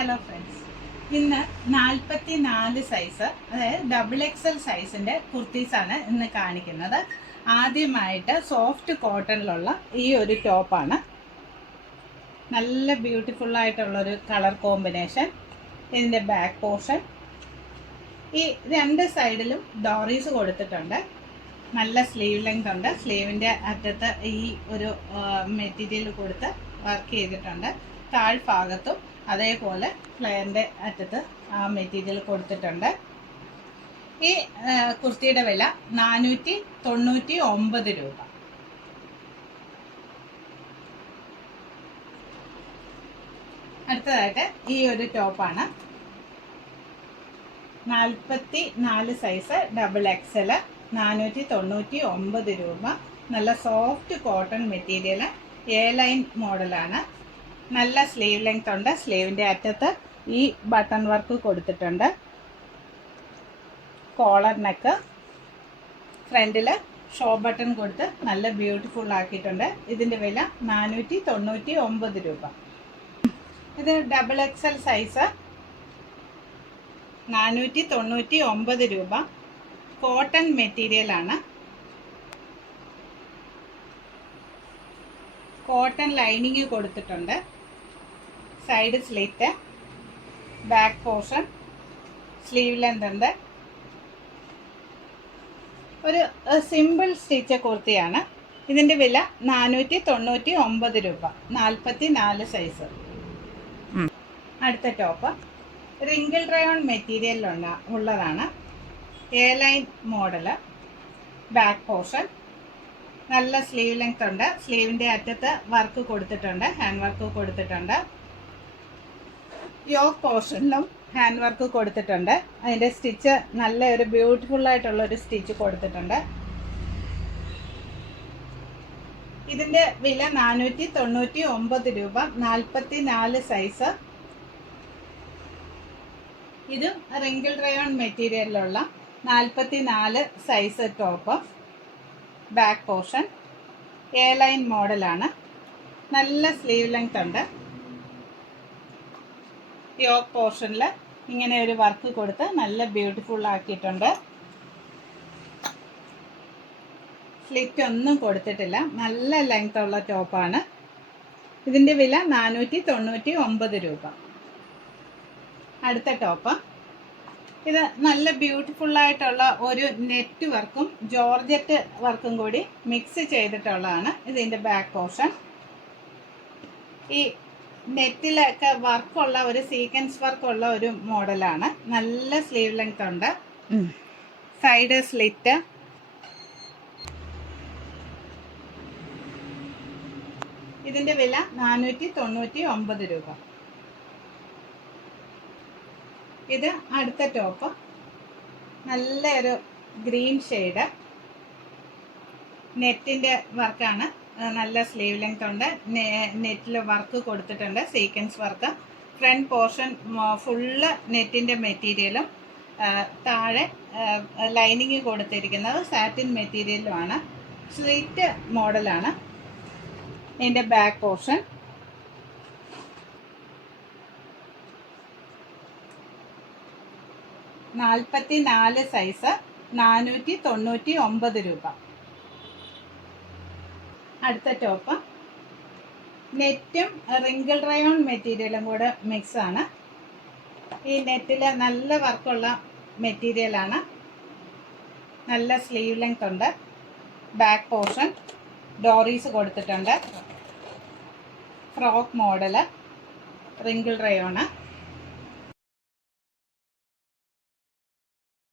Hello friends, ഇന്ന് 44 size, അതായത് XXL സൈസിൻ്റെ കുർത്തീസാണ് ഇന്ന് കാണിക്കുന്നത്. ആദ്യമായിട്ട് സോഫ്റ്റ് കോട്ടണിലുള്ള ഈ ഒരു ടോപ്പാണ്. നല്ല ബ്യൂട്ടിഫുള്ളായിട്ടുള്ളൊരു കളർ കോമ്പിനേഷൻ. ഇതിൻ്റെ ബാക്ക് പോർഷൻ, ഈ രണ്ട് സൈഡിലും ഡോറീസ് കൊടുത്തിട്ടുണ്ട്. നല്ല സ്ലീവ് ലെങ്ത് ഉണ്ട്. സ്ലീവിൻ്റെ അറ്റത്ത് ഈ ഒരു മെറ്റീരിയൽ കൊടുത്ത് വർക്ക് ചെയ്തിട്ടുണ്ട്. താഴ്ഭാഗത്തും അതേപോലെ ഫ്ലെയറിൻ്റെ അറ്റത്ത് ആ മെറ്റീരിയൽ കൊടുത്തിട്ടുണ്ട്. ഈ കുർത്തിയുടെ വില 499 രൂപ. അടുത്തതായിട്ട് ഈ ഒരു ടോപ്പാണ്. 44 സൈസ് XXL, 499 രൂപ. നല്ല soft cotton material, A line മോഡലാണ്. നല്ല സ്ലീവ് ലെങ്ത് ഉണ്ട്. സ്ലീവിൻ്റെ അറ്റത്ത് ഈ ബട്ടൺ വർക്ക് കൊടുത്തിട്ടുണ്ട്. കോളർ നെക്ക്, ഫ്രണ്ടിൽ ഷോ ബട്ടൺ കൊടുത്ത് നല്ല ബ്യൂട്ടിഫുൾ ആക്കിയിട്ടുണ്ട്. ഇതിൻ്റെ വില 499 രൂപ. ഇത് XXL സൈസ്, 499 രൂപ. കോട്ടൺ മെറ്റീരിയലാണ്. കോട്ടൺ ലൈനിങ് കൊടുത്തിട്ടുണ്ട്. Side slit, back portion, sleeve length ഉണ്ട്. ഒരു സിമ്പിൾ സ്റ്റിച്ച് കുർത്തിയാണ്. ഇതിൻ്റെ വില 499 രൂപ. 44 സൈസ്. അടുത്ത ടോപ്പ് റിങ്കിൾ റയോൺ മെറ്റീരിയൽ ഉള്ളതാണ്. A line model. Back portion, നല്ല സ്ലീവ് ലെങ്ത് ഉണ്ട്. സ്ലീവിൻ്റെ അറ്റത്ത് വർക്ക് കൊടുത്തിട്ടുണ്ട്, ഹാൻഡ് വർക്ക് കൊടുത്തിട്ടുണ്ട്. യോക്ക് പോർഷനിലും ഹാൻഡ് വർക്ക് കൊടുത്തിട്ടുണ്ട്. അതിൻ്റെ സ്റ്റിച്ച് നല്ല ഒരു ബ്യൂട്ടിഫുള്ളായിട്ടുള്ളൊരു സ്റ്റിച്ച് കൊടുത്തിട്ടുണ്ട്. ഇതിൻ്റെ വില 499 രൂപ. 44 സൈസ്. ഇത് റിങ്കിൾ റയോൺ മെറ്റീരിയലിലുള്ള 44 size top. Back portion A line മോഡലാണ്. നല്ല സ്ലീവ് ലെങ്ത് ഉണ്ട്. യോക്ക് പോർഷനിൽ ഇങ്ങനെ ഒരു വർക്ക് കൊടുത്ത് നല്ല ബ്യൂട്ടിഫുൾ ആക്കിയിട്ടുണ്ട്. സ്ലിറ്റ് ഒന്നും കൊടുത്തിട്ടില്ല. നല്ല ലെങ്ത് ഉള്ള ടോപ്പാണ്. ഇതിൻ്റെ വില 499 രൂപ. അടുത്ത ടോപ്പ്, ഇത് നല്ല ബ്യൂട്ടിഫുള്ളായിട്ടുള്ള ഒരു നെറ്റ് വർക്കും ജോർജറ്റ് വർക്കും കൂടി മിക്സ് ചെയ്തിട്ടുള്ളതാണ്. ഇതിൻ്റെ ബാക്ക് പോർഷൻ. ഈ നെറ്റിലൊക്കെ വർക്കുള്ള ഒരു സീക്വൻസ് വർക്കുള്ള ഒരു മോഡലാണ്. നല്ല സ്ലീവ് ലെങ്ത് ഉണ്ട്. Side slit. ഇതിൻ്റെ വില 499 രൂപ. ഇത് അടുത്ത ടോപ്പ്. നല്ലൊരു ഗ്രീൻ ഷെയ്ഡ്. നെറ്റിൻ്റെ വർക്കാണ്. നല്ല സ്ലീവ് ലെങ്ത് ഉണ്ട്. നെറ്റിൽ വർക്ക് കൊടുത്തിട്ടുണ്ട്, sequence work. Front portion full നെറ്റിൻ്റെ മെറ്റീരിയലും താഴെ ലൈനിങ് കൊടുത്തിരിക്കുന്നത് സാറ്റിൻ മെറ്റീരിയലുമാണ്. സ്ലിറ്റ് മോഡലാണ്. ഇതിൻ്റെ ബാക്ക് പോർഷൻ. നാൽപ്പത്തിനാല് സൈസ്, 499 രൂപ. അടുത്ത ടോപ്പ് നെറ്റും റിങ്കിൾ റയോൺ മെറ്റീരിയലും കൂടെ മിക്സാണ്. ഈ നെറ്റിൽ നല്ല വർക്കുള്ള മെറ്റീരിയലാണ്. നല്ല സ്ലീവ് ലെങ്ത് ഉണ്ട്. ബാക്ക് പോർഷൻ ഡോറീസ് കൊടുത്തിട്ടുണ്ട്. Frock model, wrinkle rayon.